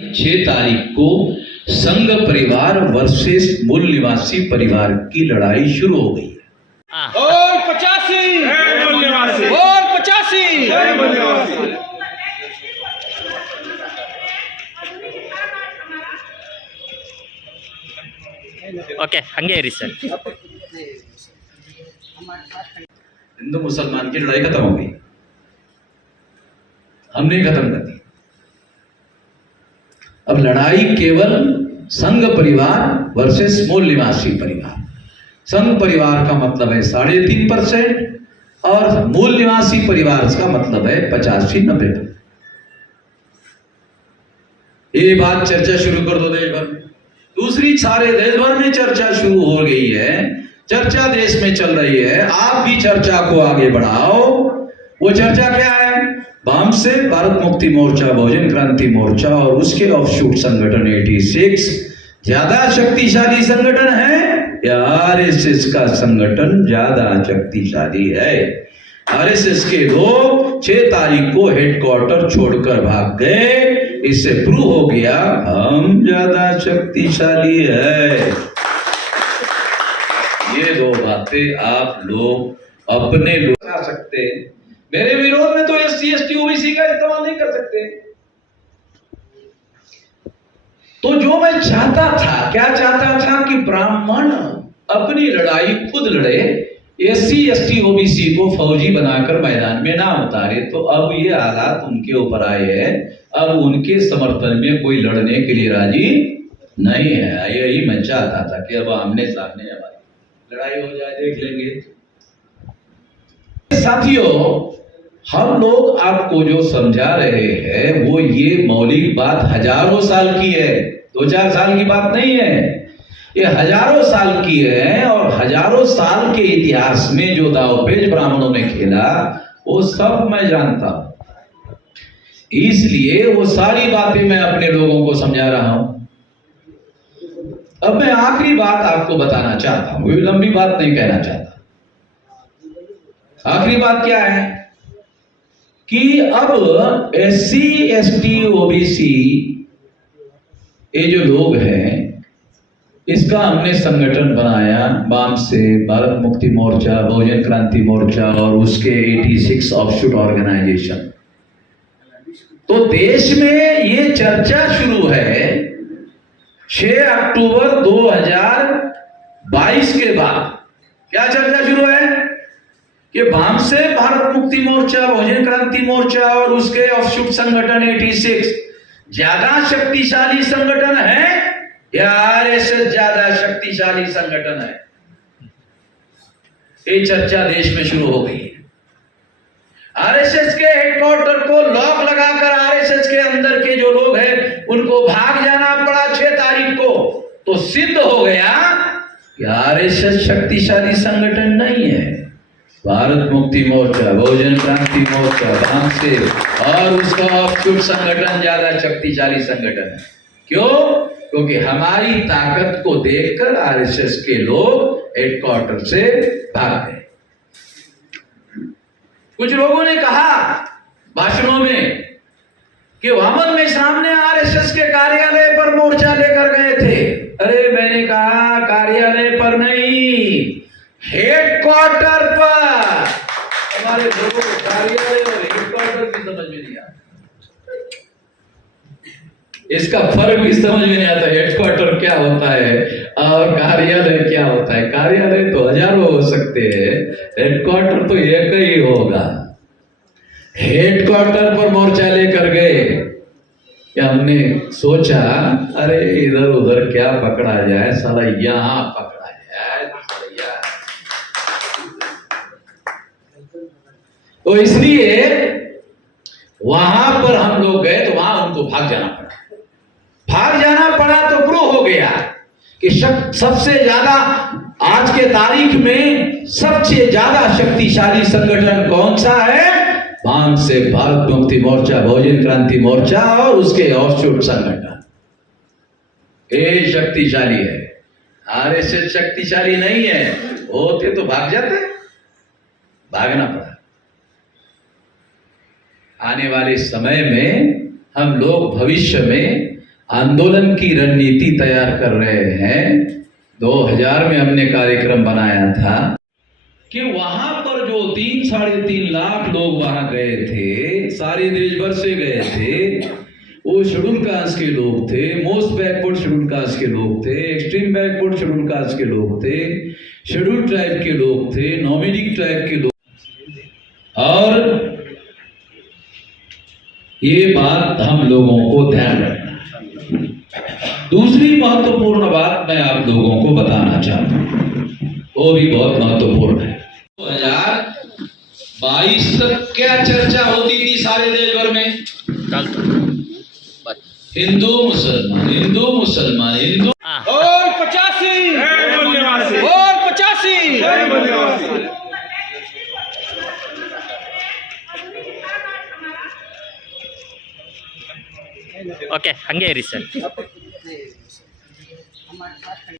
6 तारीख को संघ परिवार वर्सेस मूल निवासी परिवार की लड़ाई शुरू हो गई है। और 85 और 85 ಓಕೆ ಹಂಗೆ ಇರಿ ಸರ್। हिंदू मुसलमान की लड़ाई खत्म हो गई, हमने खत्म कर दी। अब लड़ाई केवल संघ परिवार वर्सेस मूल निवासी परिवार। संघ परिवार का मतलब है 3.5% और मूल निवासी परिवार का मतलब है 85-90। ये बात चर्चा शुरू कर दो देश भर में। दूसरी सारे देश भर में चर्चा शुरू हो गई है, चर्चा देश में चल रही है। आप भी चर्चा को आगे बढ़ाओ। वो चर्चा क्या है? वाम से भारत मुक्ति मोर्चा, बहुजन क्रांति मोर्चा और उसके ऑफशूट संगठन 86 ज्यादा शक्तिशाली संगठन है या आरएसएस का संगठन ज्यादा शक्तिशाली है? आरएसएस के लोग 6 तारीख को हेडक्वार्टर छोड़कर भाग गए। इससे प्रूव हो गया हम ज्यादा शक्तिशाली है। ये दो बातें आप लोग अपने लोग आ सकते हैं। मेरे विरोध में तो SC ST OBC का इस्तेमाल नहीं कर सकते। तो जो मैं चाहता था, क्या चाहता था कि ब्राह्मण अपनी लड़ाई खुद लड़े, SC ST OBC को फौजी बनाकर मैदान में ना उतारे। तो अब ये हालात उनके ऊपर आए हैं। अब उनके समर्थन में कोई लड़ने के लिए राजी नहीं है। यही मैं चाहता था कि अब आमने सामने हमारी लड़ाई हो जाए, देख लेंगे। साथियों, हम लोग आपको जो समझा रहे हैं वो ये मौलिक बात हजारों साल की है, 2-4 साल की बात नहीं है। ये हजारों साल की है और हजारों साल के इतिहास में जो दांवपेच ब्राह्मणों ने खेला वो सब मैं जानता हूं। इसलिए वो सारी बातें मैं अपने लोगों को समझा रहा हूं। अब मैं आखिरी बात आपको बताना चाहता हूं, कोई लंबी बात नहीं कहना चाहता। आखिरी बात क्या है कि अब SC ST OBC ये जो लोग हैं, इसका हमने संगठन बनाया। वाम से भारत मुक्ति मोर्चा, बहुजन क्रांति मोर्चा और उसके 86 ऑफशूट ऑर्गेनाइजेशन। तो देश में ये चर्चा शुरू है 6 अक्टूबर 2022 के बाद। क्या चर्चा शुरू है कि वाम से भारत मुक्ति मोर्चा, बहुजन क्रांति मोर्चा और उसके ऑफशूट संगठन 86 ज्यादा शक्तिशाली संगठन है या आरएसएस ज्यादा शक्तिशाली संगठन है? ये चर्चा देश में शुरू हो गई है। आरएसएस के हेडक्वार्टर को लॉक लगाकर आरएसएस के अंदर के जो लोग हैं उनको भाग जाना पड़ा 6 तारीख को। तो सिद्ध हो गया कि आरएसएस शक्तिशाली संगठन नहीं है। भारत मुक्ति मोर्चा, बहुजन क्रांति मोर्चा, वाम से और उसका ऑफशूट संगठन ज्यादा शक्तिशाली संगठन है। क्यों? क्योंकि हमारी ताकत को देखकर आरएसएस के लोग हेडक्वार्टर से भाग गए। कुछ लोगों ने कहा भाषणों में कि वामन मेश्राम ने आरएसएस के कार्यालय पर मोर्चा लेकर गए थे। अरे मैंने कहा कार्यालय पर नहीं, हेडक्वार्टर पर। हमारे लोगों को कार्यालय और हेडक्वार्टर भी समझ में नहीं आता, इसका फर्क भी समझ में नहीं आता। हेडक्वार्टर क्या होता है और कार्यालय क्या होता है? कार्यालय तो हजारों हो सकते हैं, हेडक्वार्टर तो एक ही होगा। हेडक्वार्टर पर मोर्चा लेकर गए कि हमने सोचा अरे इधर उधर क्या पकड़ा जाए, साला यहां पकड़ा जाए। तो इसलिए वहां पर हम लोग गए तो वहां उनको भाग जाना पड़ा। भाग जाना पड़ा तो प्रूव हो गया कि सबसे ज्यादा आज के तारीख में सबसे ज्यादा शक्तिशाली संगठन कौन सा है? वाम से भारत मुक्ति मोर्चा, बहुजन क्रांति मोर्चा और उसके ऑफशूट संगठन ये शक्तिशाली है। आरएसएस शक्तिशाली नहीं है। होते तो भाग जाते, भागना पड़ा। आने वाले समय में हम लोग भविष्य में आंदोलन की रणनीति तैयार कर रहे हैं। 2000 में हमने कार्यक्रम बनाया था कि वहां पर जो 3-3.5 लाख लोग वहां गए थे, सारे देश भर से गए थे, वो शेड्यूल कास्ट के लोग थे, मोस्ट बैकवर्ड शेड्यूल कास्ट के लोग थे, एक्सट्रीम बैकवर्ड शेड्यूल कास्ट के लोग थे, शेड्यूल ट्राइब के लोग थे, नॉमिडिक ट्राइब के लोग। और ये बात हम लोगों को ध्यान रखना। दूसरी महत्वपूर्ण बात मैं आप लोगों को बताना चाहता हूं, वो भी बहुत महत्वपूर्ण है। 2022 तक क्या चर्चा होती थी सारे देश भर में? हिंदू मुसलमान, हिंदू मुसलमान, हिंदू। और 85 और 85। ಓಕೆ ಹಂಗೆ ಇರಿ ಸರ್.